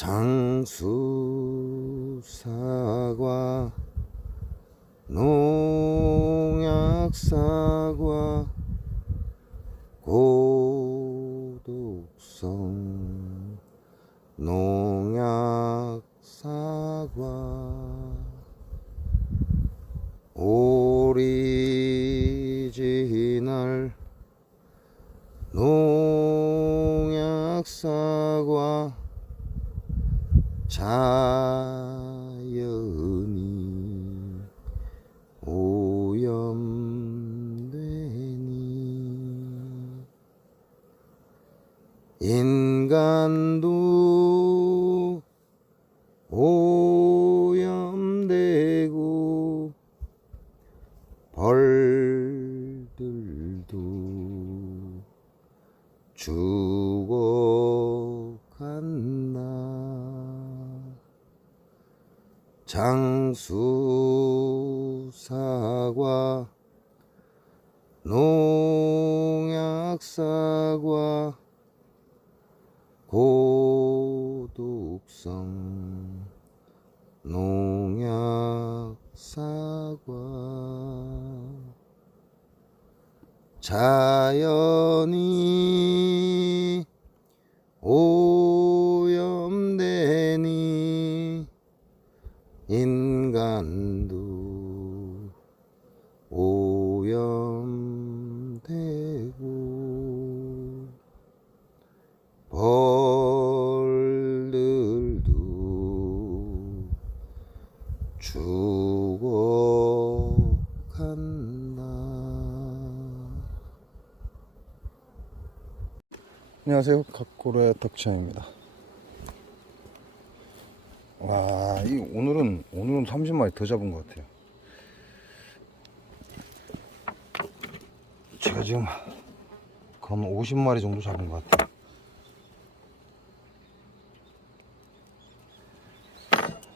장수 사과, 농약 사과, 고독성 농약 사과, 오리지널 농약 사과, 자연이 오염되니 인간도 오염되고 벌들도 죽어간다. 장수 사과, 농약 사과, 고독성 농약 사과, 자연이 오염되니 인간도 오염되고 벌들도 죽어간다. 안녕하세요, 각고로의 덕천입니다. 와, 오늘은 30마리 더 잡은 것 같아요. 제가 지금 건 50마리 정도 잡은 것 같아요.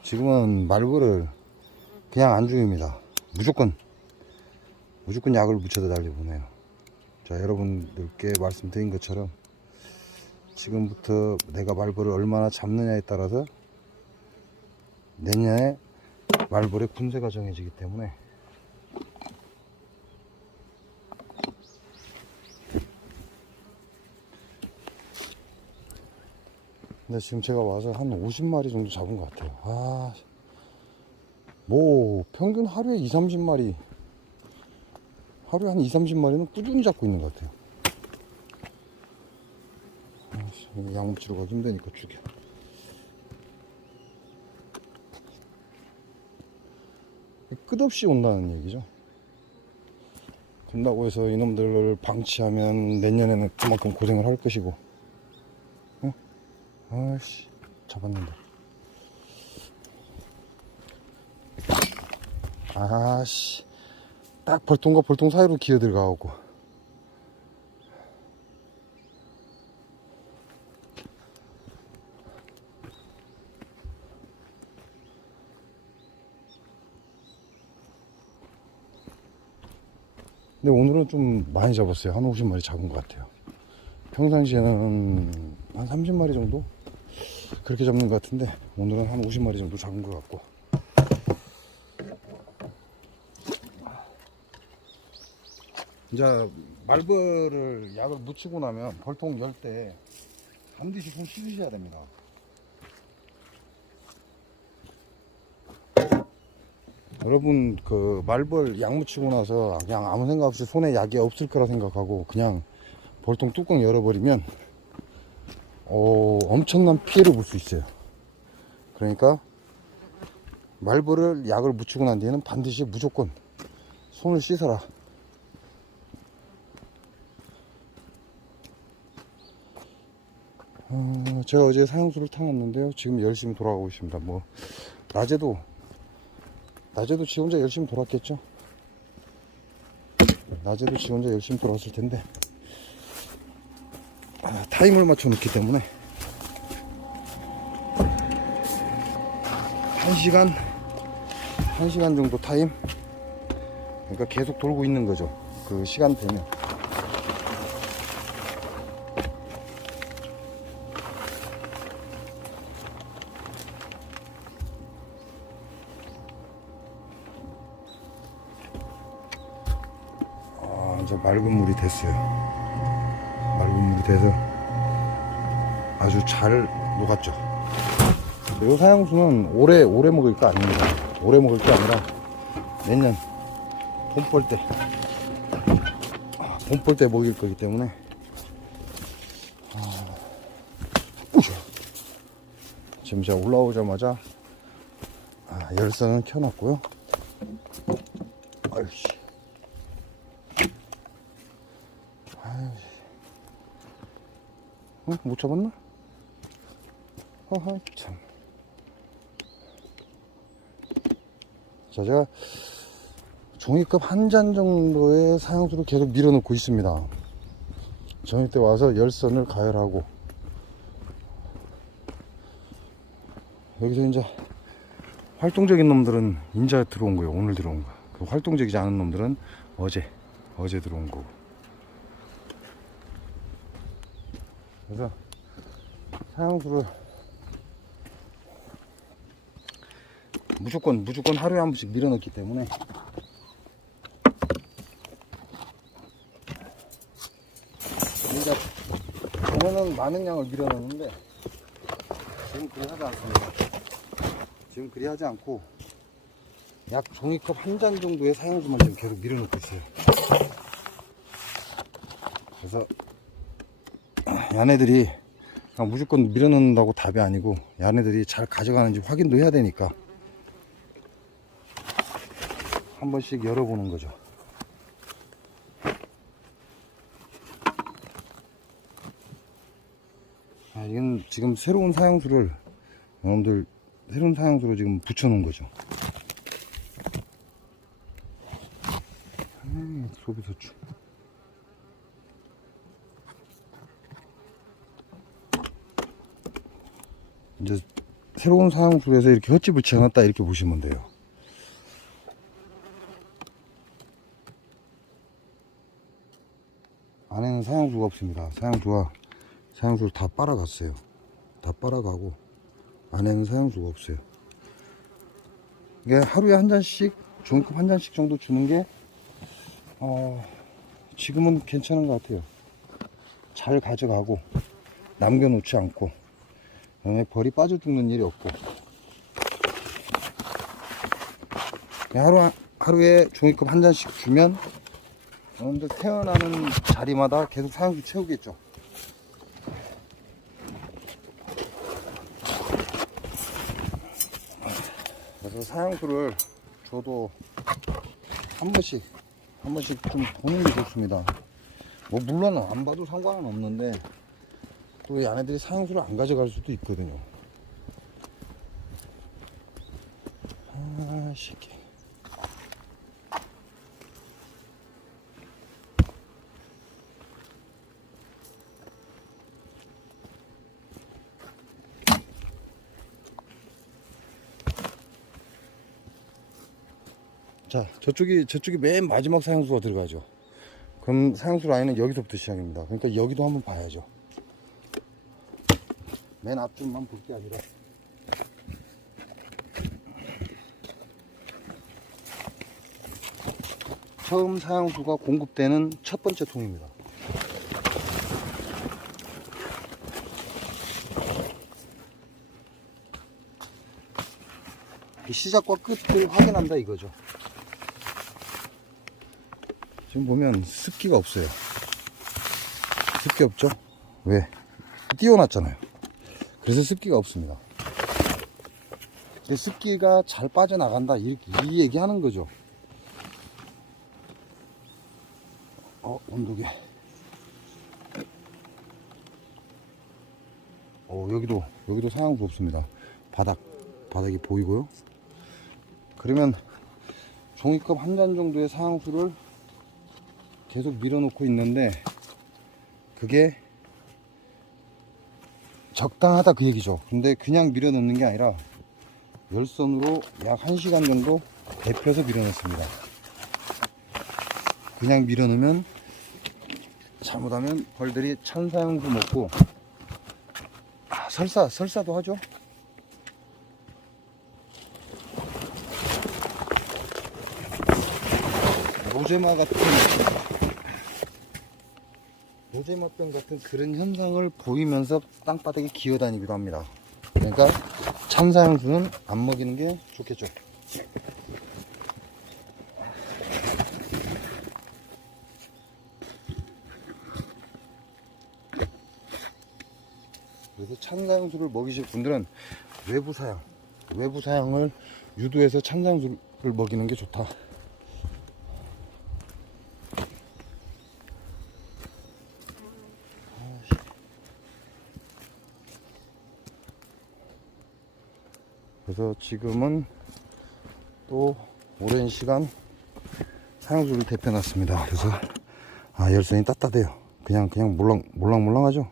지금은 말벌을 그냥 안 죽입니다. 무조건 약을 묻혀서 달려보내요. 자, 여러분들께 말씀드린 것처럼 지금부터 내가 말벌을 얼마나 잡느냐에 따라서 내년에 말벌의 군세가 정해지기 때문에 근데 지금 제가 와서 한 50마리 정도 잡은 것 같아요. 뭐 평균 하루에 2-30마리, 하루에 한 2-30마리는 꾸준히 잡고 있는 것 같아요. 약 묻히러 가기 힘드니까 죽여. 끝없이 온다는 얘기죠. 그런다고 해서 이놈들을 방치하면 내년에는 그만큼 고생을 할 것이고. 응? 아이씨, 잡았는데. 아씨, 딱 벌통과 벌통 사이로 기어 들어가고. 근데 오늘은 좀 많이 잡았어요. 한 50마리 잡은 것 같아요. 평상시에는 한 30마리 정도? 그렇게 잡는 것 같은데 오늘은 한 50마리 정도 잡은 것 같고. 이제 말벌을 약을 묻히고 나면 벌통 열 때 반드시 손 씻으셔야 됩니다. 여러분, 그 말벌 약 묻히고 나서 그냥 아무 생각 없이 손에 약이 없을 거라 생각하고 그냥 벌통 뚜껑 열어버리면 엄청난 피해를 볼 수 있어요. 그러니까 말벌을 약을 묻히고 난 뒤에는 반드시 무조건 손을 씻어라. 제가 어제 사형수를 타놨는데요. 지금 열심히 돌아가고 있습니다. 뭐 낮에도 지 혼자 열심히 돌았겠죠. 낮에도 지 혼자 열심히 돌았을 텐데 타임을 맞춰 놓기 때문에 1시간 정도 타임, 그러니까 계속 돌고 있는 거죠. 그 시간 되면. 이제 맑은 물이 됐어요. 맑은 물이 돼서 아주 잘 녹았죠. 이 사양수는 오래 먹을 거 아닙니다. 오래 먹을 게 아니라 내년 봄볼 때 먹일 거기 때문에. 지금 제가 올라오자마자 열선은 켜놨고요. 아이씨. 못 잡았나? 하하, 참. 자, 제가 종이컵 한 잔 정도의 사용수를 계속 밀어넣고 있습니다. 저녁 때 와서 열선을 가열하고, 여기서 이제 활동적인 놈들은 인자 들어온 거예요. 오늘 들어온 거. 그 활동적이지 않은 놈들은 어제 들어온 거고. 그래서 사용수를 무조건 하루에 한 번씩 밀어넣기 때문에 이제 보면은 많은 양을 밀어넣는데 지금 그리 하지 않습니다. 지금 그리 하지 않고 약 종이컵 한 잔 정도의 사용수만 지금 계속 밀어넣고 있어요. 그래서 야네들이 그냥 무조건 밀어넣는다고 답이 아니고 야네들이 잘 가져가는지 확인도 해야 되니까 한 번씩 열어보는 거죠. 이건 지금 새로운 사용수를 여러분들 새로운 사용수로 지금 붙여놓은 거죠. 소비소추. 이제 새로운 사용수에서 이렇게 헛집을 지어놨다 이렇게 보시면 돼요. 안에는 사용수가 없습니다. 사용수를 다 빨아갔어요. 다 빨아가고 안에는 사용수가 없어요. 이게 하루에 한 잔씩, 종이컵 한 잔씩 정도 주는 게 지금은 괜찮은 것 같아요. 잘 가져가고 남겨놓지 않고 벌이 빠져 죽는 일이 없고, 하루에 종이컵 한 잔씩 주면 여러분들 태어나는 자리마다 계속 사용수 채우겠죠. 그래서 사용수를 저도 한 번씩 좀 보는 게 좋습니다. 뭐 물론 안 봐도 상관은 없는데 또 이 아내들이 사용수를 안 가져갈 수도 있거든요. 시키. 자, 저쪽이 맨 마지막 사용수가 들어가죠. 그럼 사용수 라인은 여기서부터 시작입니다. 그러니까 여기도 한번 봐야죠. 맨 앞줄만 볼 게 아니라. 처음 사용수가 공급되는 첫 번째 통입니다. 시작과 끝을 확인한다 이거죠. 지금 보면 습기가 없어요. 습기 없죠? 왜? 띄워놨잖아요. 그래서 습기가 없습니다. 습기가 잘 빠져나간다 이 얘기 하는 거죠. 온도계. 여기도 사용수 없습니다. 바닥이 보이고요. 그러면 종이컵 한 잔 정도의 사용수를 계속 밀어놓고 있는데 그게 적당하다 그 얘기죠. 근데 그냥 밀어놓는 게 아니라 열선으로 약 1시간 정도 데펴서 밀어넣습니다. 그냥 밀어넣으면 잘못하면 벌들이 천사용수 먹고 설사도 하죠. 노제마 같은 노제맛병 같은 그런 현상을 보이면서 땅바닥에 기어다니기도 합니다. 그러니까 참사형수는 안 먹이는 게 좋겠죠. 그래서 참사형수를 먹이실 분들은 외부 사양을 유도해서 참사형수를 먹이는 게 좋다. 그래서 지금은 또 오랜 시간 사형수를 데펴놨습니다. 그래서 열선이 따뜻해요. 그냥 몰랑몰랑하죠.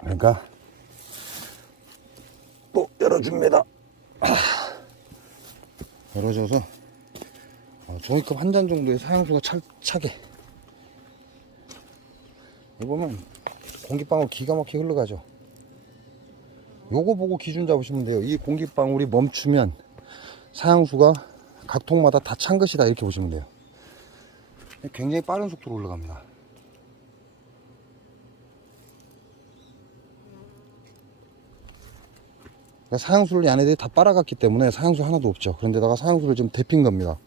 그러니까 또 열어줍니다. 열어줘서 종이컵 한 잔 정도의 사형수가 차게. 여기 보면 공기방울 기가 막히게 흘러가죠. 요거 보고 기준 잡으시면 돼요. 이 공기방울이 멈추면 사형수가 각 통마다 다 찬 것이다, 이렇게 보시면 돼요. 굉장히 빠른 속도로 올라갑니다. 사형수를 얘네들이 다 빨아갔기 때문에 사형수 하나도 없죠. 그런데다가 사형수를 좀 데핀 겁니다.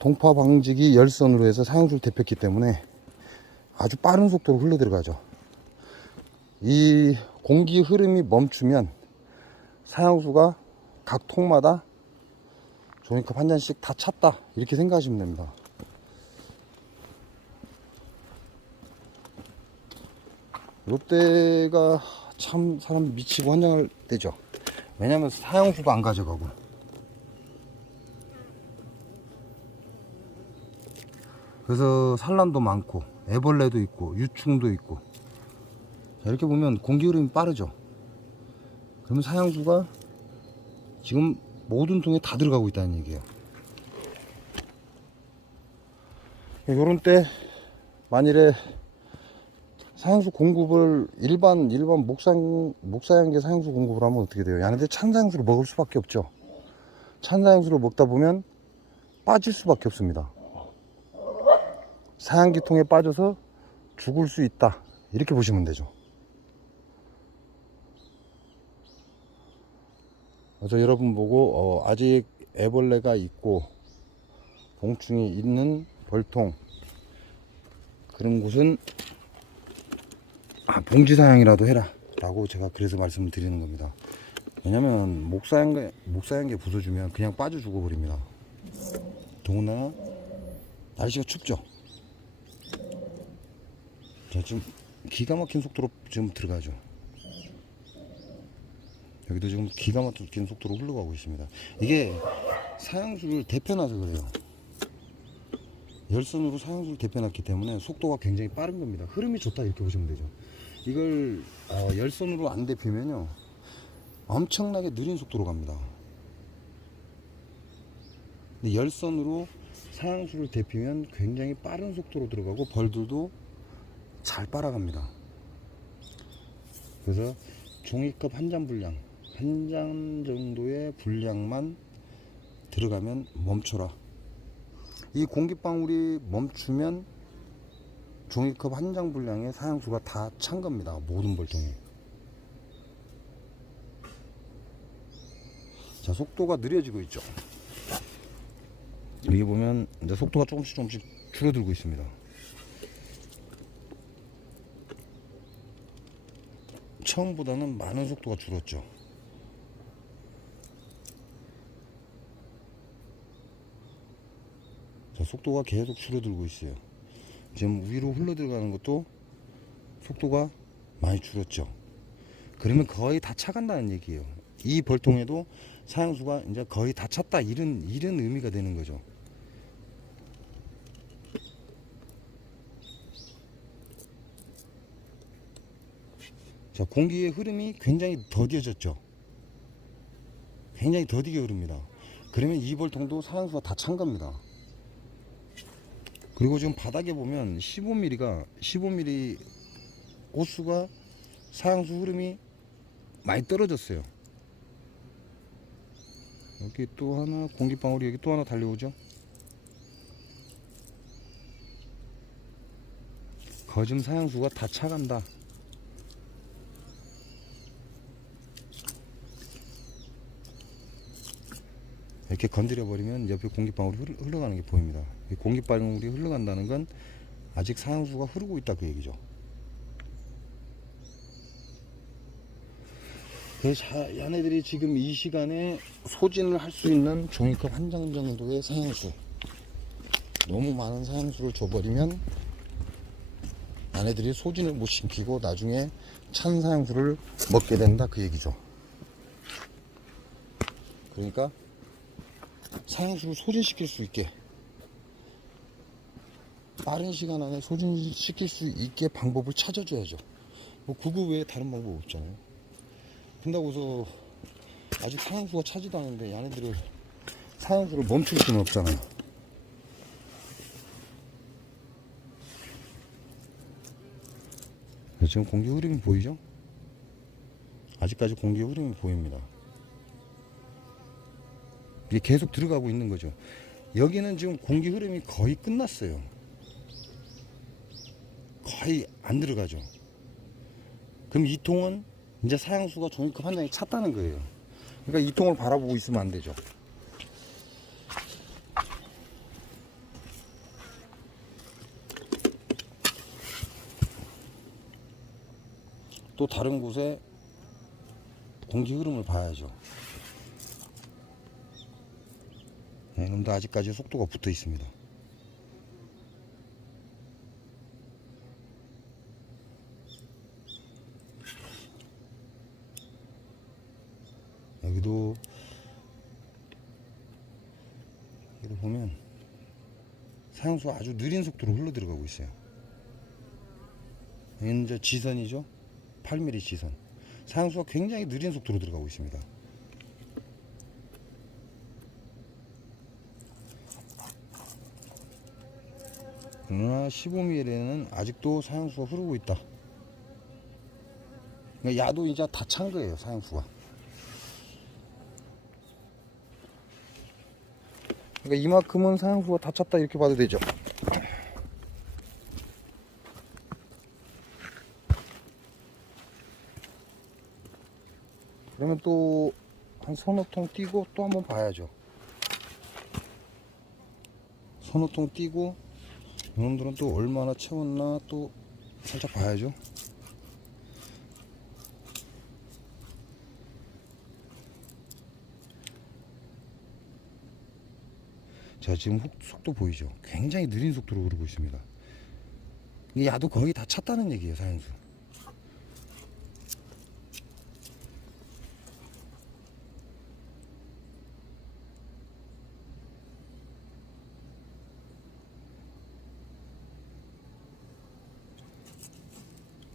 동파 방지기 열선으로 해서 사형수를 데폈기 때문에 아주 빠른 속도로 흘러 들어가죠. 이 공기 흐름이 멈추면 사형수가 각 통마다 종이컵 한 잔씩 다 찼다, 이렇게 생각하시면 됩니다. 롯데가 참 사람 미치고 환장할 때죠. 왜냐면 사형수도 안 가져가고, 그래서 산란도 많고 애벌레도 있고 유충도 있고. 자, 이렇게 보면 공기 흐름이 빠르죠. 그러면 사형수가 지금 모든 통에 다 들어가고 있다는 얘기예요. 요런 때 만일에 사형수 공급을 일반 목사양계 사형수 공급을 하면 어떻게 돼요? 얘네들 찬사형수를 먹을 수밖에 없죠. 찬사형수를 먹다 보면 빠질 수밖에 없습니다. 사양기통에 빠져서 죽을 수 있다, 이렇게 보시면 되죠. 그래서 여러분 보고 아직 애벌레가 있고 봉충이 있는 벌통, 그런 곳은 봉지사양이라도 해라 라고 제가 그래서 말씀을 드리는 겁니다. 왜냐면 목사양계 부숴주면 그냥 빠져 죽어버립니다. 더군다나 날씨가 춥죠. 자, 지금 기가 막힌 속도로 지금 들어가죠. 여기도 지금 기가 막힌 속도로 흘러가고 있습니다. 이게 사형수를 데펴놔서 그래요. 열선으로 사형수를 데펴놨기 때문에 속도가 굉장히 빠른 겁니다. 흐름이 좋다, 이렇게 보시면 되죠. 이걸 열선으로 안 데피면요 엄청나게 느린 속도로 갑니다. 근데 열선으로 사형수를 데피면 굉장히 빠른 속도로 들어가고 벌들도 잘 빨아갑니다. 그래서 종이컵 한 잔 분량, 한 잔 정도의 분량만 들어가면 멈춰라. 이 공기방울이 멈추면 종이컵 한 장 분량의 사형수가 다 찬 겁니다. 모든 벌통에. 자, 속도가 느려지고 있죠. 여기 보면 이제 속도가 조금씩 줄어들고 있습니다. 처음보다는 많은 속도가 줄었죠. 자, 속도가 계속 줄어들고 있어요. 지금 위로 흘러 들어가는 것도 속도가 많이 줄었죠. 그러면 거의 다 차간다는 얘기예요. 이 벌통에도 사형수가 이제 거의 다 찼다, 이런 의미가 되는 거죠. 자, 공기의 흐름이 굉장히 더뎌졌죠. 굉장히 더디게 흐릅니다. 그러면 이 벌통도 사형수가 다 찬 겁니다. 그리고 지금 바닥에 보면 15mm 호수가 사형수 흐름이 많이 떨어졌어요. 여기 또 하나 공기방울이 여기 또 하나 달려오죠. 거즘 사양수가 다 차간다. 이렇게 건드려 버리면 옆에 공기방울이 흘러가는 게 보입니다. 공기방울이 흘러간다는 건 아직 사양수가 흐르고 있다 그 얘기죠. 그래서 얘네들이 지금 이 시간에 소진을 할 수 있는 종이컵 한 장 정도의 사양수, 너무 많은 사양수를 줘버리면 얘네들이 소진을 못 시키고 나중에 찬 사양수를 먹게 된다 그 얘기죠. 그러니까 사양수를 소진시킬 수 있게, 빠른 시간 안에 소진시킬 수 있게 방법을 찾아줘야죠. 뭐 그거 외에 다른 방법 없잖아요. 그런다고 해서 아직 사양수가 차지도 않은데 얘네들을 사양수를 멈출 수는 없잖아요. 지금 공기 흐름이 보이죠? 아직까지 공기 흐름이 보입니다. 이게 계속 들어가고 있는 거죠. 여기는 지금 공기 흐름이 거의 끝났어요. 거의 안 들어가죠. 그럼 이 통은 이제 사양수가 종이컵 한 장이 찼다는 거예요. 그러니까 이 통을 바라보고 있으면 안 되죠. 또 다른 곳에 공기 흐름을 봐야죠. 네, 그런데 아직까지 속도가 붙어 있습니다. 여기도 보면 사양수가 아주 느린 속도로 흘러 들어가고 있어요. 여기는 이제 지선이죠. 8mm 지선. 사양수가 굉장히 느린 속도로 들어가고 있습니다. 그러나 15mm에는 아직도 사양수가 흐르고 있다. 그러니까 야도 이제 다 찬 거예요, 사양수가. 그러니까 이만큼은 사양수가 다 찼다 이렇게 봐도 되죠. 그러면 또 한 서너 통 띄고 또 한번 봐야죠. 서너 통 띄고 이놈들은 또 얼마나 채웠나 또 살짝 봐야죠. 자, 지금 속도 보이죠? 굉장히 느린 속도로 흐르고 있습니다. 이 야도 거의 다 찼다는 얘기예요, 사양수.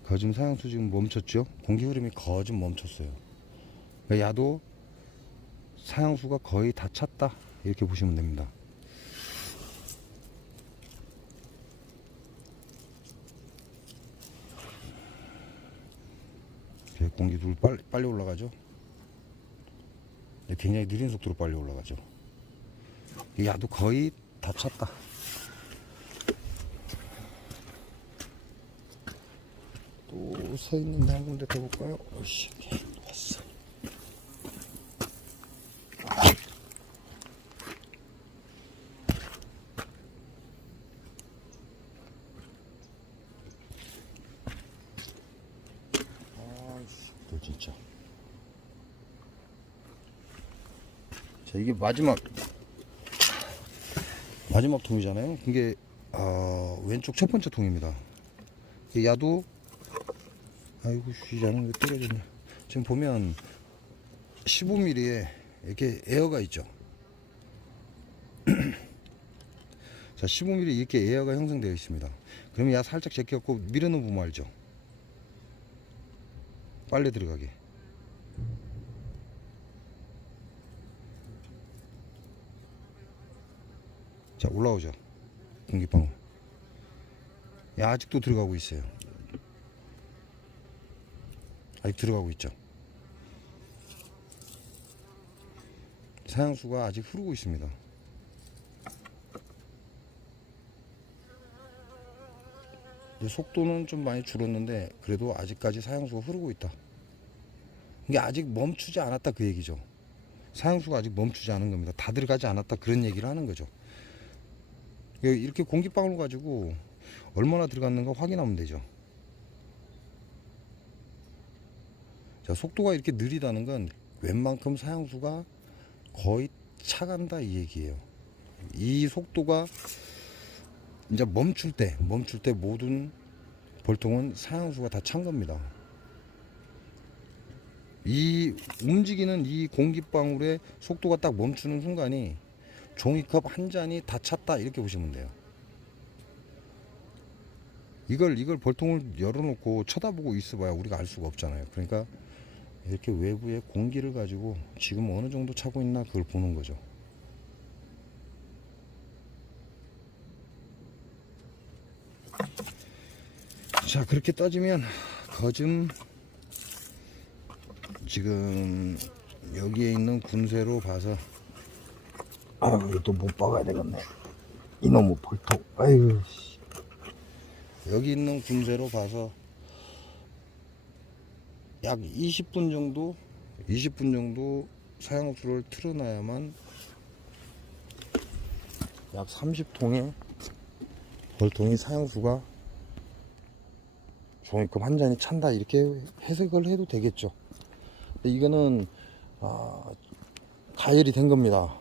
거즘 사양수 지금 멈췄죠? 공기 흐름이 거좀 멈췄어요. 그러니까 야도 사양수가 거의 다 찼다 이렇게 보시면 됩니다. 공기도 빨리 올라가죠. 굉장히 느린 속도로 빨리 올라가죠. 야도 거의 다 찼다. 또 서 있는데 한 군데 더 볼까요? 어이씨, 왔어. 아이씨, 또 진짜. 자, 이게 마지막 통이잖아요. 이게 왼쪽 첫 번째 통입니다. 야도 아이고 씨자는 왜 떨어졌냐. 지금 보면 15mm에 이렇게 에어가 있죠. 자, 15mm 이렇게 에어가 형성되어 있습니다. 그러면 야 살짝 제껴갖고 밀어넣으면 알죠. 빨리 들어가게. 자, 올라오죠. 공기방울. 야, 아직도 들어가고 있어요. 아직 들어가고 있죠. 사양수가 아직 흐르고 있습니다. 이제 속도는 좀 많이 줄었는데 그래도 아직까지 사형수가 흐르고 있다. 이게 아직 멈추지 않았다 그 얘기죠. 사형수가 아직 멈추지 않은 겁니다. 다 들어가지 않았다 그런 얘기를 하는 거죠. 이렇게 공기방울 가지고 얼마나 들어갔는가 확인하면 되죠. 자, 속도가 이렇게 느리다는 건 웬만큼 사형수가 거의 차간다 이 얘기예요. 이 속도가 이제 멈출 때 모든 벌통은 사형수가 다 찬 겁니다. 이 움직이는 이 공기방울의 속도가 딱 멈추는 순간이 종이컵 한 잔이 다 찼다 이렇게 보시면 돼요. 이걸 벌통을 열어놓고 쳐다보고 있어봐야 우리가 알 수가 없잖아요. 그러니까 이렇게 외부에 공기를 가지고 지금 어느 정도 차고 있나 그걸 보는 거죠. 자, 그렇게 따지면 거즘 지금 여기에 있는 군세로 봐서 이거 또 못 박아야 되겠네. 이놈의 벌통. 아이고. 여기 있는 군세로 봐서 약 20분 정도 사형수를 틀어놔야만 약 30통의 벌통이 사형수가 종이컵 한 잔이 찬다 이렇게 해석을 해도 되겠죠. 근데 이거는 가열이 된 겁니다.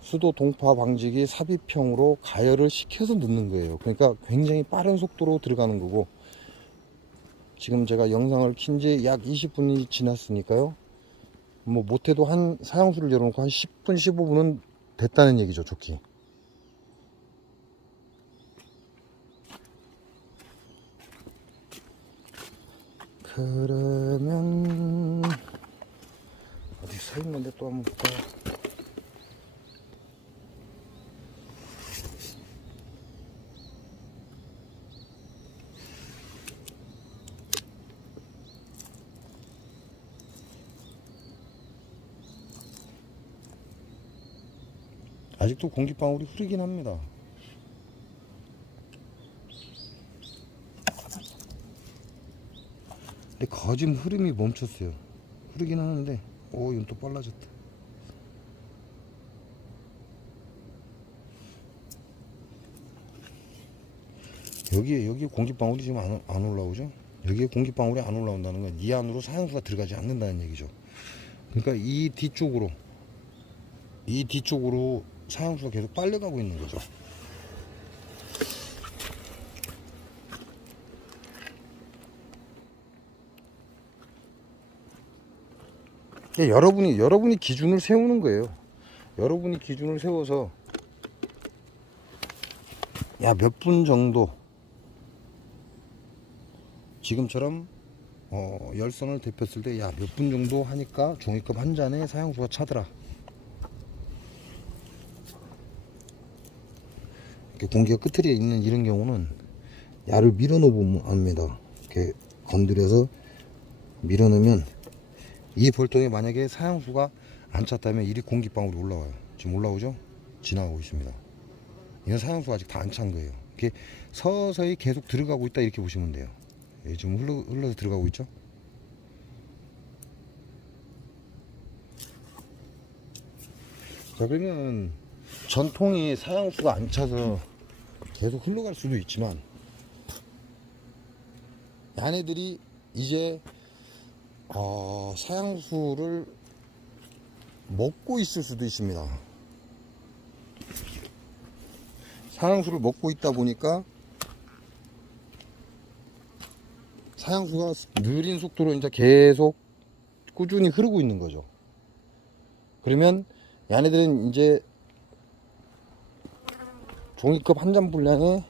수도 동파 방지기 삽입형으로 가열을 시켜서 넣는 거예요. 그러니까 굉장히 빠른 속도로 들어가는 거고, 지금 제가 영상을 킨 지 약 20분이 지났으니까요. 뭐 못해도 한 사형수를 열어놓고 한 10분 15분은 됐다는 얘기죠. 좋기. 그러면 어디 서 있는데 또 한번 볼까요? 아직도 공기방울이 흐르긴 합니다. 근데 거진 흐름이 멈췄어요. 흐르긴 하는데 이건 또 빨라졌다. 여기에 공기방울이 지금 안 올라오죠. 여기에 공기방울이 안 올라온다는 건 이 안으로 사형수가 들어가지 않는다는 얘기죠. 그러니까 이 뒤쪽으로 사형수가 계속 빨려가고 있는 거죠. 여러분이 기준을 세우는 거예요. 여러분이 기준을 세워서 몇 분 정도 지금처럼 열선을 데폈을 때 몇 분 정도 하니까 종이컵 한 잔에 사형수가 차더라. 이렇게 공기가 끄트리에 있는 이런 경우는 야를 밀어넣으면 압니다. 이렇게 건드려서 밀어넣으면 이 벌통에 만약에 사형수가 안 찼다면 이리 공기방울이 올라와요. 지금 올라오죠? 지나가고 있습니다. 이건 사형수가 아직 다 안 찬 거예요. 이렇게 서서히 계속 들어가고 있다 이렇게 보시면 돼요. 지금 흘러서 들어가고 있죠? 자, 그러면 전통이 사형수가 안 차서 계속 흘러갈 수도 있지만 얘네들이 이제 사형수를 먹고 있을 수도 있습니다. 사형수를 먹고 있다 보니까 사형수가 느린 속도로 이제 계속 꾸준히 흐르고 있는 거죠. 그러면 얘네들은 이제 종이컵 한 잔 분량에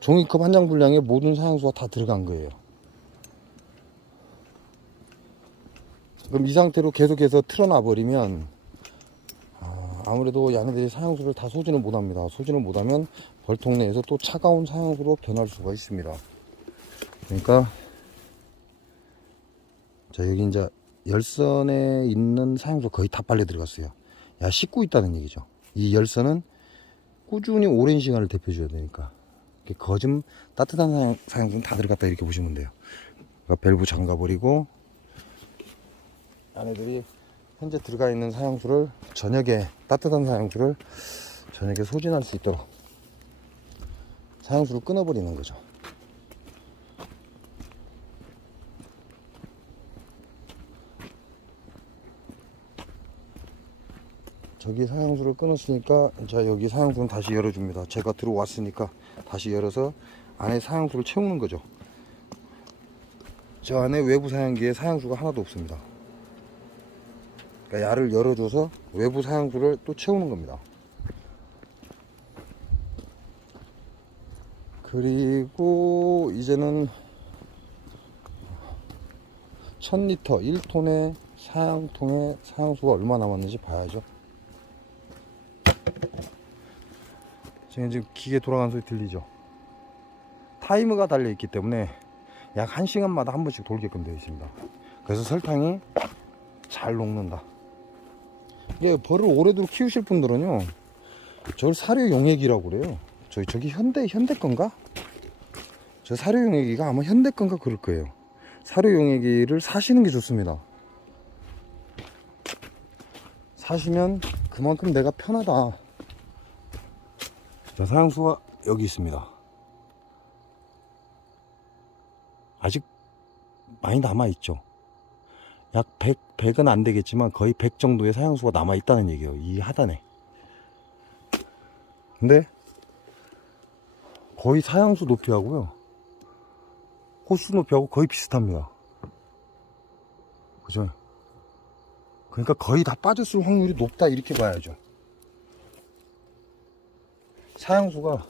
종이컵 한 장 분량에 모든 사형수가 다 들어간 거예요. 그럼 이 상태로 계속해서 틀어놔 버리면 아무래도 얘네들이 사형수를 다 소진을 못합니다. 소진을 못하면 벌통 내에서 또 차가운 사형수로 변할 수가 있습니다. 그러니까 자, 여기 이제 열선에 있는 사형수 거의 다 빨려 들어갔어요. 씻고 있다는 얘기죠. 이 열선은 꾸준히 오랜 시간을 데펴줘야 되니까. 거즘 따뜻한 사양수는 다 들어갔다 이렇게 보시면 돼요. 그러니까 밸브 잠가버리고 안에들이 현재 들어가 있는 사양수를 저녁에, 따뜻한 사양수를 저녁에 소진할 수 있도록 사양수를 끊어버리는 거죠. 저기 사양수를 끊었으니까 자, 여기 사양수는 다시 열어줍니다. 제가 들어왔으니까 다시 열어서 안에 사양수를 채우는 거죠. 저 안에 외부 사양기에 사양수가 하나도 없습니다. 그러니까 야를 열어줘서 외부 사양수를 또 채우는 겁니다. 그리고 이제는 1000리터 1톤의 사양통에 사양수가 얼마 남았는지 봐야죠. 지금 기계 돌아가는 소리 들리죠? 타이머가 달려 있기 때문에 약 1시간마다 한 번씩 돌게끔 되어 있습니다. 그래서 설탕이 잘 녹는다. 이게 벌을 오래도록 키우실 분들은요, 저걸 사료 용액이라고 그래요. 저기 현대 건가? 저 사료 용액이가 아마 현대 건가 그럴 거예요. 사료 용액을 사시는 게 좋습니다. 사시면 그만큼 내가 편하다. 자, 사양수가 여기 있습니다. 아직 많이 남아있죠. 약 100은 안 되겠지만 거의 100 정도의 사양수가 남아있다는 얘기예요. 이 하단에. 근데 거의 사양수 높이하고요, 호수 높이하고 거의 비슷합니다. 그죠? 그러니까 거의 다 빠졌을 확률이 높다 이렇게 봐야죠. 사양수가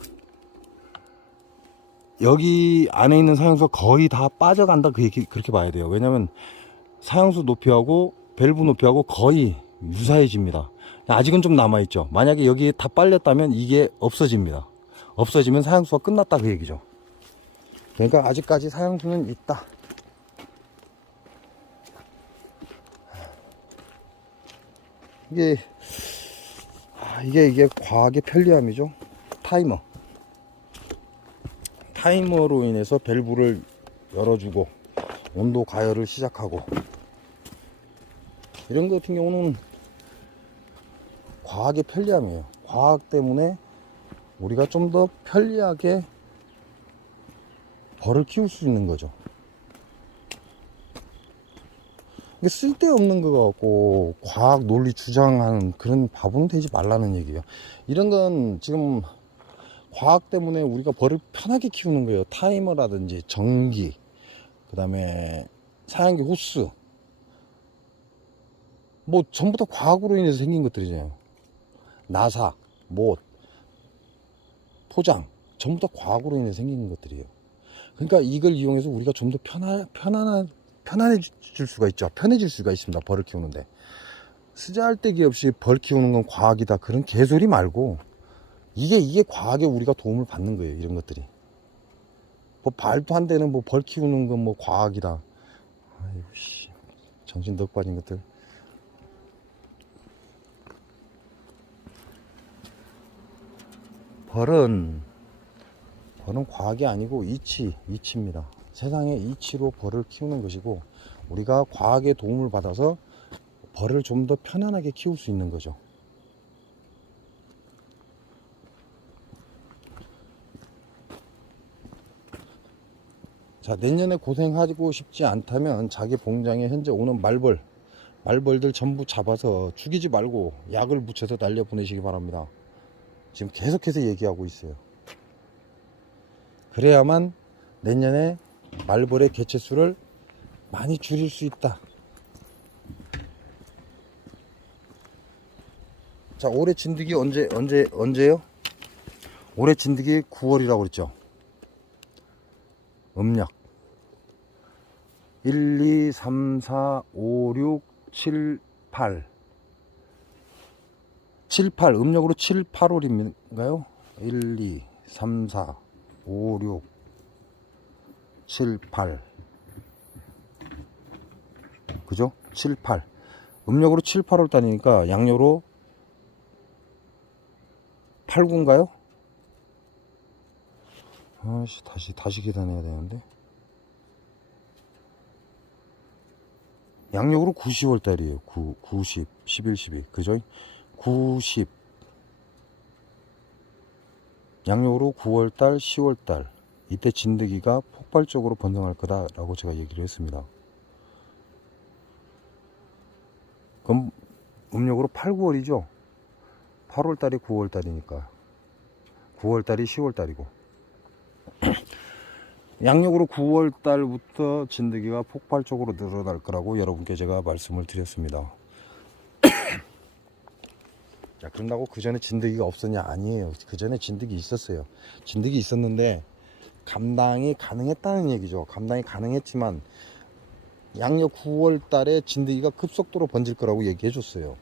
여기 안에 있는 사양수가 거의 다 빠져간다 그렇게 봐야 돼요. 왜냐면 사양수 높이하고 밸브 높이하고 거의 유사해집니다. 아직은 좀 남아있죠. 만약에 여기에 다 빨렸다면 이게 없어집니다. 없어지면 사양수가 끝났다 그 얘기죠. 그러니까 아직까지 사양수는 있다. 이게 과학의 편리함이죠. 타이머로 인해서 밸브를 열어주고 온도 가열을 시작하고, 이런 것 같은 경우는 과학의 편리함이에요. 과학 때문에 우리가 좀 더 편리하게 벌을 키울 수 있는 거죠. 이게 쓸데없는 거 갖고 과학 논리 주장하는 그런 바보는 되지 말라는 얘기예요. 이런 건 지금 과학 때문에 우리가 벌을 편하게 키우는 거예요. 타이머라든지 전기, 그 다음에 사양기 호스, 뭐 전부 다 과학으로 인해서 생긴 것들이잖아요. 나사, 못, 포장, 전부 다 과학으로 인해서 생긴 것들이에요. 그러니까 이걸 이용해서 우리가 좀 더 편안해질 수가 있죠. 편해질 수가 있습니다. 벌을 키우는데. 쓰잘데기 없이 벌 키우는 건 과학이다, 그런 개소리 말고, 이게 과학에 우리가 도움을 받는 거예요. 이런 것들이. 뭐 말도 안 되는 뭐 벌 키우는 건 뭐 과학이다. 아이고 씨, 정신 넉 빠진 것들. 벌은 과학이 아니고 이치입니다. 세상의 이치로 벌을 키우는 것이고, 우리가 과학의 도움을 받아서 벌을 좀 더 편안하게 키울 수 있는 거죠. 자, 내년에 고생하고 싶지 않다면 자기 봉장에 현재 오는 말벌들 전부 잡아서 죽이지 말고 약을 묻혀서 날려보내시기 바랍니다. 지금 계속해서 얘기하고 있어요. 그래야만 내년에 말벌의 개체수를 많이 줄일 수 있다. 자, 올해 진드기 언제요? 올해 진드기 9월이라고 그랬죠. 음력 1, 2, 3, 4, 5, 6, 7, 8 음력으로 7, 8월인가요? 1, 2, 3, 4, 5, 6, 7, 8 그죠? 7, 8 음력으로 7, 8월 달이니까 양력으로 8구인가요? 아씨, 다시 계산해야 되는데. 양력으로 9, 10월 달이에요. 9, 10, 11, 12. 그죠? 9, 10. 양력으로 9월 달, 10월 달. 이때 진드기가 폭발적으로 번성할 거다라고 제가 얘기를 했습니다. 그럼 음력으로 8, 9월이죠. 8월 달이 9월 달이니까 9월 달이 10월 달이고 양력으로 9월 달부터 진드기가 폭발적으로 늘어날 거라고 여러분께 제가 말씀을 드렸습니다. 자, 그런다고 그 전에 진드기가 없었냐? 아니에요. 그 전에 진드기 있었어요. 진드기 있었는데 감당이 가능했다는 얘기죠. 감당이 가능했지만 양력 9월 달에 진드기가 급속도로 번질 거라고 얘기해 줬어요.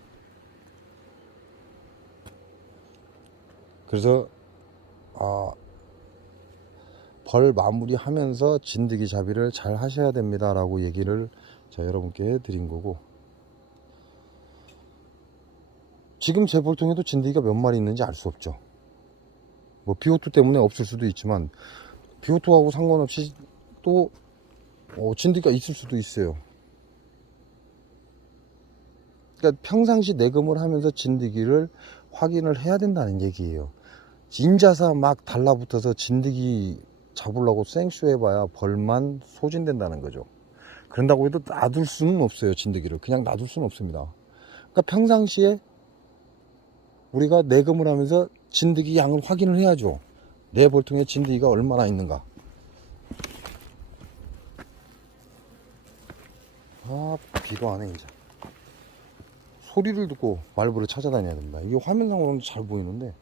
그래서 벌 마무리하면서 진드기 잡이를 잘 하셔야 됩니다 라고 얘기를 여러분께 드린 거고, 지금 제 볼통에도 진드기가 몇 마리 있는지 알 수 없죠. 뭐 비오토 때문에 없을 수도 있지만 비오토하고 상관없이 또 진드기가 있을 수도 있어요. 그러니까 평상시 내금을 하면서 진드기를 확인을 해야 된다는 얘기예요. 인자사 막 달라붙어서 진드기 잡으려고 생쇼 해봐야 벌만 소진된다는 거죠. 그런다고 해도 놔둘 수는 없어요. 진드기를 그냥 놔둘 수는 없습니다. 그러니까 평상시에 우리가 내금을 하면서 진드기 양을 확인을 해야죠. 내 볼통에 진드기가 얼마나 있는가. 비도 안 해. 이제 소리를 듣고 말벌을 찾아다녀야 됩니다. 이게 화면상으로는 잘 보이는데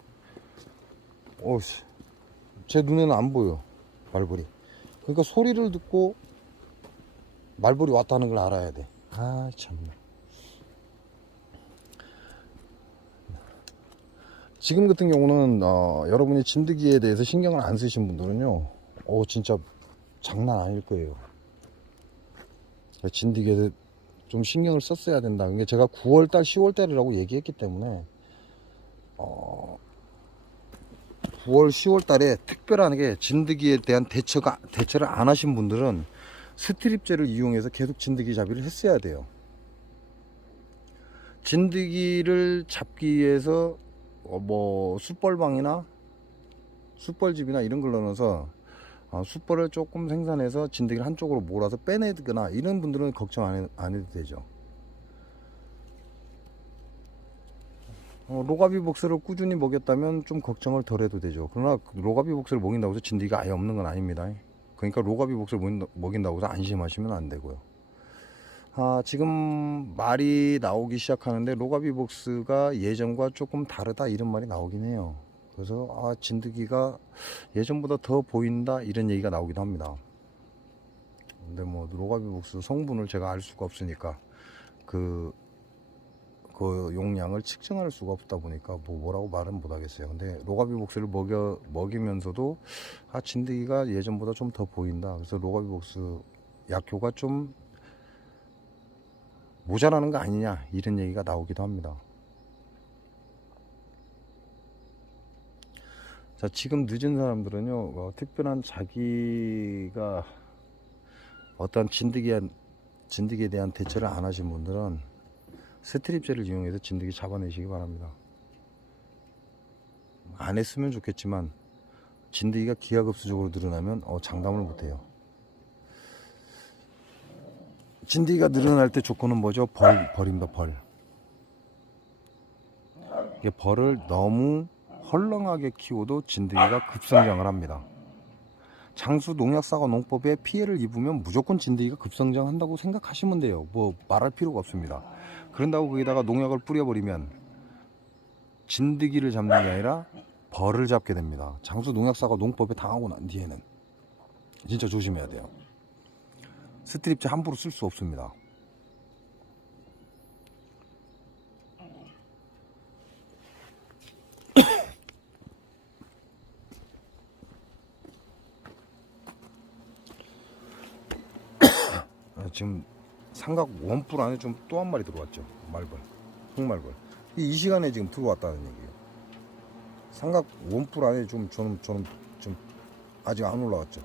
제 눈에는 안 보여 말벌이. 그러니까 소리를 듣고 말벌이 왔다는 걸 알아야 돼. 참나. 지금 같은 경우는 여러분이 진드기에 대해서 신경을 안 쓰신 분들은요 진짜 장난 아닐 거예요. 진드기에 좀 신경을 썼어야 된다. 그게 제가 9월달 10월달이라고 얘기했기 때문에 9월 10월달에 특별하게 진드기에 대한 대처를 안 하신 분들은 스트립제를 이용해서 계속 진드기 잡이를 했어야 돼요. 진드기를 잡기 위해서 뭐 숯벌방이나 숯벌집이나 이런 걸 넣어서 숯벌을 조금 생산해서 진드기를 한쪽으로 몰아서 빼내거나 이런 분들은 걱정 안 해도 되죠. 로가비 복스를 꾸준히 먹였다면 좀 걱정을 덜 해도 되죠. 그러나 로가비 복스를 먹인다고 해서 진드기가 아예 없는 건 아닙니다. 그러니까 로가비 복스를 먹인다고 해서 안심하시면 안 되고요. 지금 말이 나오기 시작하는데 로가비 복스가 예전과 조금 다르다 이런 말이 나오긴 해요. 그래서 진드기가 예전보다 더 보인다 이런 얘기가 나오기도 합니다. 근데 뭐 로가비 복스 성분을 제가 알 수가 없으니까 그 용량을 측정할 수가 없다 보니까 뭐라고 말은 못 하겠어요. 근데 로가비 복스를 먹이면서도 진드기가 예전보다 좀 더 보인다. 그래서 로가비 복스 약효가 좀 모자라는 거 아니냐 이런 얘기가 나오기도 합니다. 자, 지금 늦은 사람들은요 특별한 자기가 어떤 진드기에 대한 대처를 안 하신 분들은 스트립제를 이용해서 진드기 잡아내시기 바랍니다. 안 했으면 좋겠지만 진드기가 기하급수적으로 늘어나면 장담을 못해요. 진드기가 늘어날 때 조건은 뭐죠? 벌입니다. 벌. 이게 벌을 너무 헐렁하게 키워도 진드기가 급성장을 합니다. 장수 농약사과 농법에 피해를 입으면 무조건 진드기가 급성장한다고 생각하시면 돼요. 뭐 말할 필요가 없습니다. 그런다고 거기다가 농약을 뿌려버리면 진드기를 잡는 게 아니라 벌을 잡게 됩니다. 장수 농약사과 농법에 당하고 난 뒤에는 진짜 조심해야 돼요. 스트립제 함부로 쓸 수 없습니다. 지금 삼각 원뿔 안에 좀 또 한 마리 들어왔죠. 말벌, 홍말벌. 이 시간에 지금 들어왔다는 얘기예요. 삼각 원뿔 안에 저는 좀 아직 안 올라왔죠.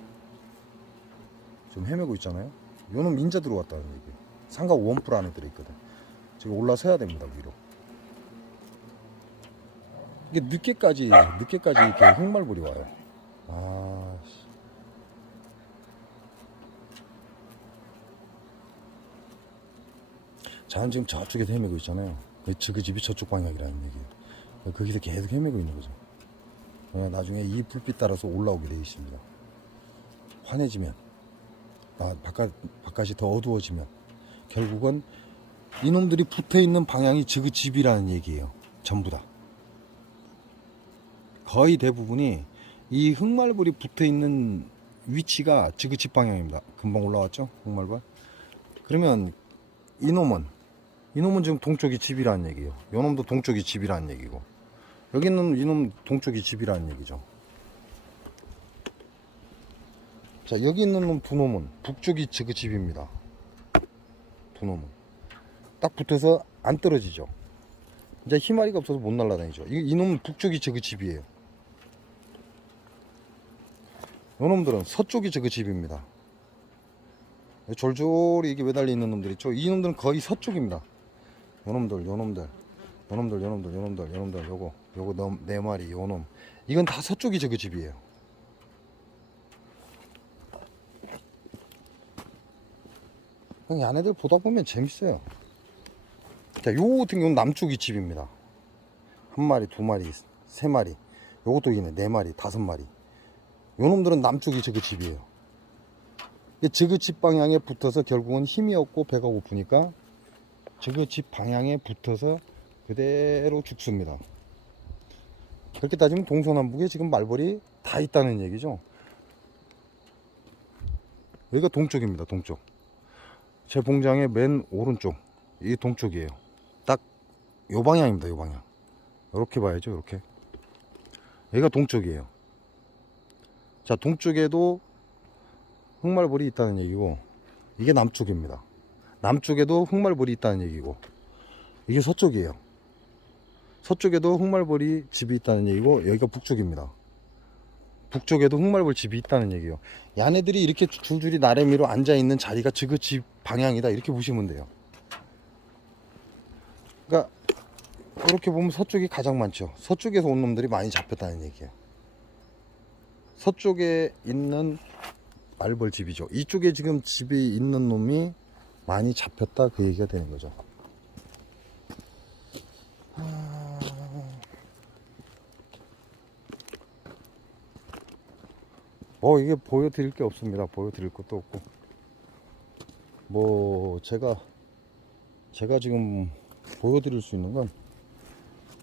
좀 헤매고 있잖아요. 요놈 인자 들어왔다는 얘기. 삼각 원뿔 안에 들어있거든. 지금 올라서야 됩니다, 위로. 이게 늦게까지 이렇게 흑말벌이 와요. 아, 저는 지금 저쪽에서 헤매고 있잖아요. 그 집이 저쪽 방향이라는 얘기예요. 거기서 계속 헤매고 있는 거죠. 나중에 이 불빛 따라서 올라오게 되어 있습니다. 환해지면, 바깥이 더 어두워지면, 결국은 이놈들이 붙어 있는 방향이 그 집이라는 얘기예요. 전부 다. 거의 대부분이 이 흑말벌이 붙어 있는 위치가 그 집 방향입니다. 금방 올라왔죠? 흑말벌. 그러면 이놈은 지금 동쪽이 집이라는 얘기예요. 요놈도 동쪽이 집이라는 얘기고, 여기 있는 이놈 동쪽이 집이라는 얘기죠. 자, 여기 있는 놈 두 놈은 북쪽이 그 집입니다. 두 놈은 딱 붙어서 안 떨어지죠. 이제 희마리가 없어서 못 날아다니죠. 이 놈은 북쪽이 그 집이에요. 요 놈들은 서쪽이 그 집입니다. 졸졸이 이게 매달려 있는 놈들 있죠. 이 놈들은 거의 서쪽입니다. 요놈들 요거 네 마리, 요놈, 이건 다 서쪽이 그 집이에요. 얘네들 보다 보면 재밌어요. 자, 요거 같은 경우는 남쪽이 집입니다. 한 마리, 두 마리, 세 마리, 요것도 있네, 네 마리, 다섯 마리. 요놈들은 남쪽이 그 집이에요. 그 집 방향에 붙어서 결국은 힘이 없고 배가 고프니까 그 집 방향에 붙어서 그대로 죽습니다. 그렇게 따지면 동서남북에 지금 말벌이 다 있다는 얘기죠. 여기가 동쪽입니다. 동쪽. 제 봉장의 맨 오른쪽, 이 동쪽이에요. 딱 요 방향입니다. 요 방향. 이렇게 봐야죠. 이렇게. 여기가 동쪽이에요. 자, 동쪽에도 흑말벌이 있다는 얘기고, 이게 남쪽입니다. 남쪽에도 흑말벌이 있다는 얘기고, 이게 서쪽이에요. 서쪽에도 흑말벌이 집이 있다는 얘기고, 여기가 북쪽입니다. 북쪽에도 흑말벌 집이 있다는 얘기예요. 야네들이 이렇게 줄줄이 나래미로 앉아있는 자리가 그 집 방향이다, 이렇게 보시면 돼요. 그러니까 이렇게 보면 서쪽이 가장 많죠. 서쪽에서 온 놈들이 많이 잡혔다는 얘기예요. 서쪽에 있는 말벌 집이죠. 이쪽에 지금 집이 있는 놈이 많이 잡혔다, 그 얘기가 되는 거죠. 이게 보여드릴 게 없습니다. 보여드릴 것도 없고, 제가 지금 보여드릴 수 있는 건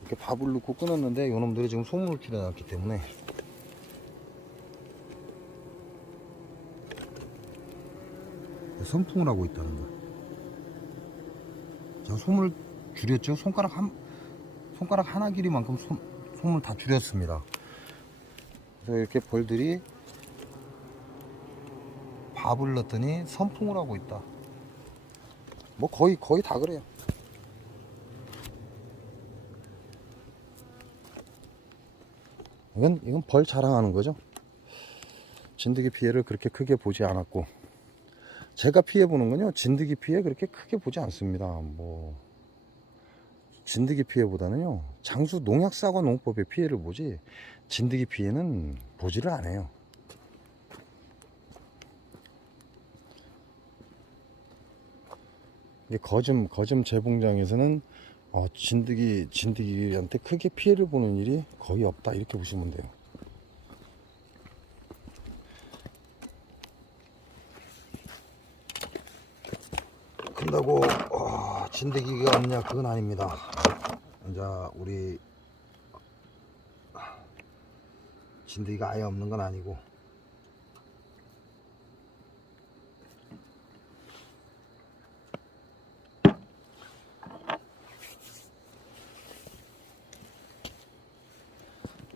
이렇게 밥을 넣고 끊었는데, 요놈들이 지금 소문을 키려놨기 때문에 선풍을 하고 있다는 거. 제가 솜을 줄였죠. 손가락 하나 길이만큼 솜을 다 줄였습니다. 그래서 이렇게 벌들이 밥을 넣었더니 선풍을 하고 있다. 거의 다 그래요. 이건 벌 자랑하는 거죠. 진드기 피해를 그렇게 크게 보지 않았고, 제가 피해 보는 건요, 진드기 피해 그렇게 크게 보지 않습니다. 진드기 피해보다는요, 장수 농약사과 농법의 피해를 보지, 진드기 피해는 보지를 않아요. 이게 거점 재봉장에서는 진드기한테 크게 피해를 보는 일이 거의 없다, 이렇게 보시면 돼요. 큰다고 진드기가 없냐, 그건 아닙니다. 이제 우리 진드기가 아예 없는 건 아니고,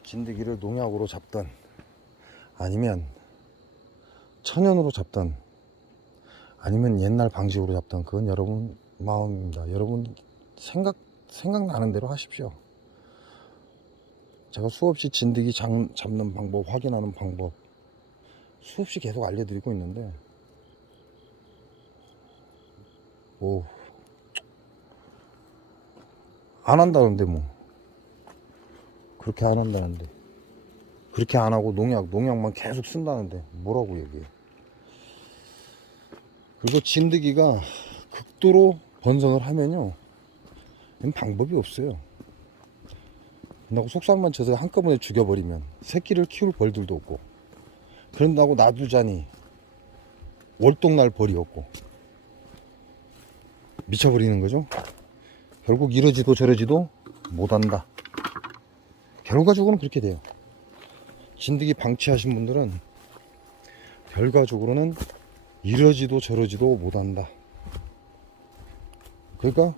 진드기를 농약으로 잡던, 아니면 천연으로 잡던, 아니면 옛날 방식으로 잡던, 그건 여러분 마음입니다. 여러분 생각나는 대로 하십시오. 제가 수없이 진드기 잡는 방법, 확인하는 방법 수없이 계속 알려드리고 있는데 오, 안 한다는데 뭐 그렇게 안 한다는데 그렇게 안 하고 농약만 계속 쓴다는데 뭐라고 얘기해. 그리고 진드기가 극도로 번성을 하면요 방법이 없어요. 그런다고 속살만 쳐서 한꺼번에 죽여버리면 새끼를 키울 벌들도 없고, 그런다고 놔두자니 월동날 벌이 없고 미쳐버리는 거죠. 결국 이러지도 저러지도 못한다. 결과적으로는 그렇게 돼요. 진드기 방치하신 분들은 결과적으로는 이러지도 저러지도 못한다. 그러니까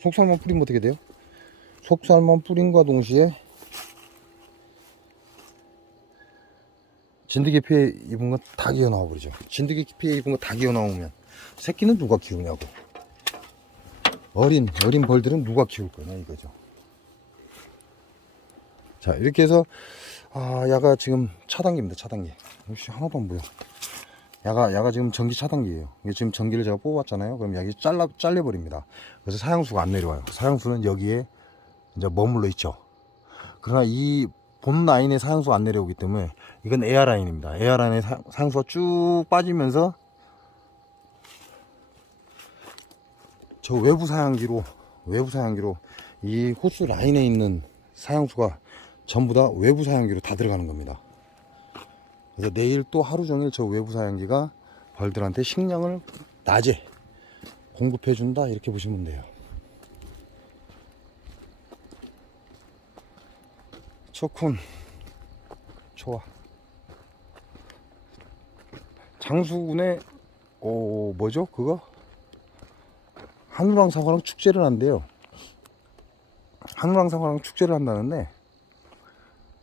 속살만 뿌리면 어떻게 돼요? 속살만 뿌림과 동시에 진드기 피해 입은 거 다 기어 나와 버리죠. 진드기 피해 입은 거 다 기어 나오면 새끼는 누가 키우냐고. 어린 벌들은 누가 키울 거냐 이거죠. 자, 이렇게 해서 야가 지금 차단기입니다. 차단기. 역시 하나도 안 보여. 야가 지금 전기 차단기예요. 이게 지금 전기를 제가 뽑았잖아요. 그럼 약이 잘려버립니다. 그래서 사양수가 안 내려와요. 사양수는 여기에 이제 머물러 있죠. 그러나 이 본 라인에 사양수가 안 내려오기 때문에 이건 에어 라인입니다. 에어 라인에 사양수가 쭉 빠지면서 저 외부 사양기로 이 호스 라인에 있는 사양수가 전부 다 외부 사양기로 다 들어가는 겁니다. 그래서 내일 또 하루 종일 저 외부 사양기가 벌들한테 식량을 낮에 공급해 준다, 이렇게 보시면 돼요. 좋군. 좋아. 장수군에 뭐죠 그거? 한우랑 사과랑 축제를 한대요. 한우랑 사과랑 축제를 한다는데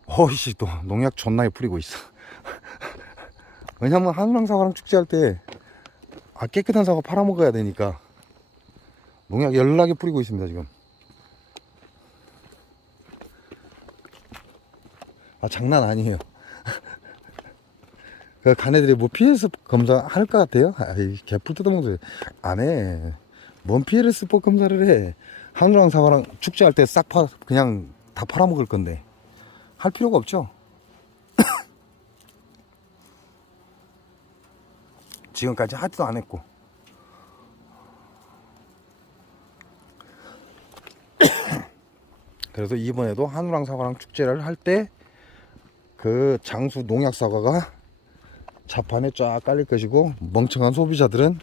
어이씨 또 농약 존나게 뿌리고 있어. 왜냐면 한우랑 사과랑 축제할 때 깨끗한 사과 팔아먹어야 되니까 농약 열나게 뿌리고 있습니다 지금. 장난 아니에요. 그 가네들이 뭐 PS 검사 할 것 같아요? 개뿔 뜯어먹는 소리 안 해. 뭔 PS 검사를 해. 한우랑 사과랑 축제할 때 싹 그냥 다 팔아먹을 건데 할 필요가 없죠. 지금까지 하지도 안 했고. 그래서 이번에도 한우랑 사과랑 축제를 할 때 그 장수 농약 사과가 자판에 쫙 깔릴 것이고, 멍청한 소비자들은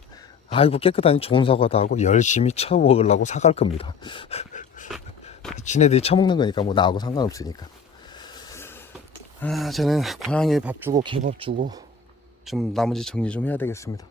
아이고 깨끗하니 좋은 사과다 하고 열심히 쳐먹으려고 사갈 겁니다. 지네들이 처먹는 거니까 뭐 나하고 상관없으니까. 저는 고양이 밥 주고 개 밥 주고 좀 나머지 정리 좀 해야 되겠습니다.